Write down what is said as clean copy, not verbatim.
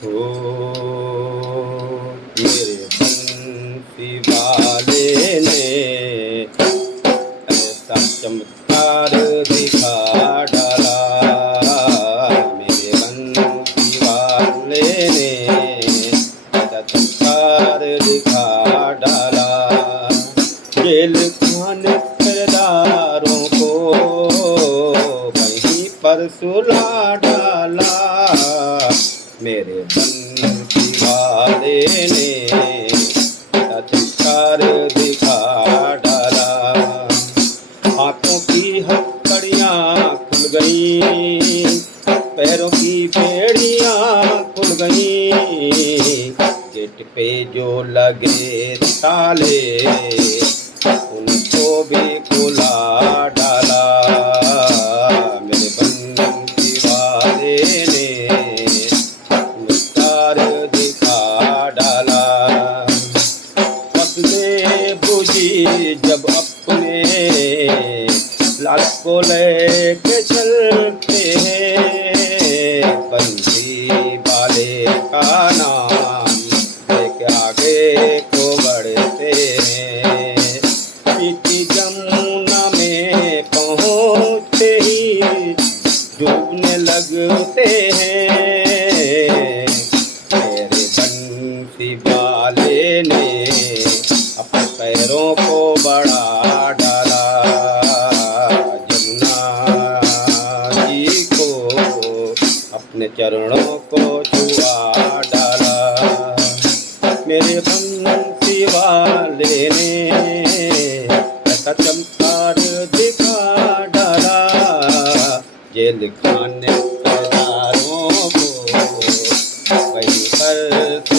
हो मेरे बंसी वाले ने ऐसा चमत्कार दिखा डाला। मेरे बंसी वाले ने ऐसा चमत्कार दिखा डाला। जेल खाने किरदारों को वहीं पर सुला डाला। मेरे बंसी वाले ने चमत्कार दिखा डाला। हाथों की हथकड़ियाँ खुल गई, पैरों की बेड़ियाँ खुल गई। गेट पे जो लगे ताले उनको भी खुला डाला। मेरे बंसी वाले ने चमत्कार दिखा डाला। फसलें बुझी जब अपने लाल को लेके चलते हैं। बंसी वाले का नाम लेके आगे को बढ़ते हैं। पीती जमुना में पहुँचते ही डूबने लगते हैं। मेरे बंसी वाले ने अपने पैरों को बढ़ा डाला। जमुना जी को अपने चरणों को छुआ डाला। मेरे बंसी वाले ने ऐसा चमत्कार दिखा डाला। जेल खाने किरदारों को वहीं पर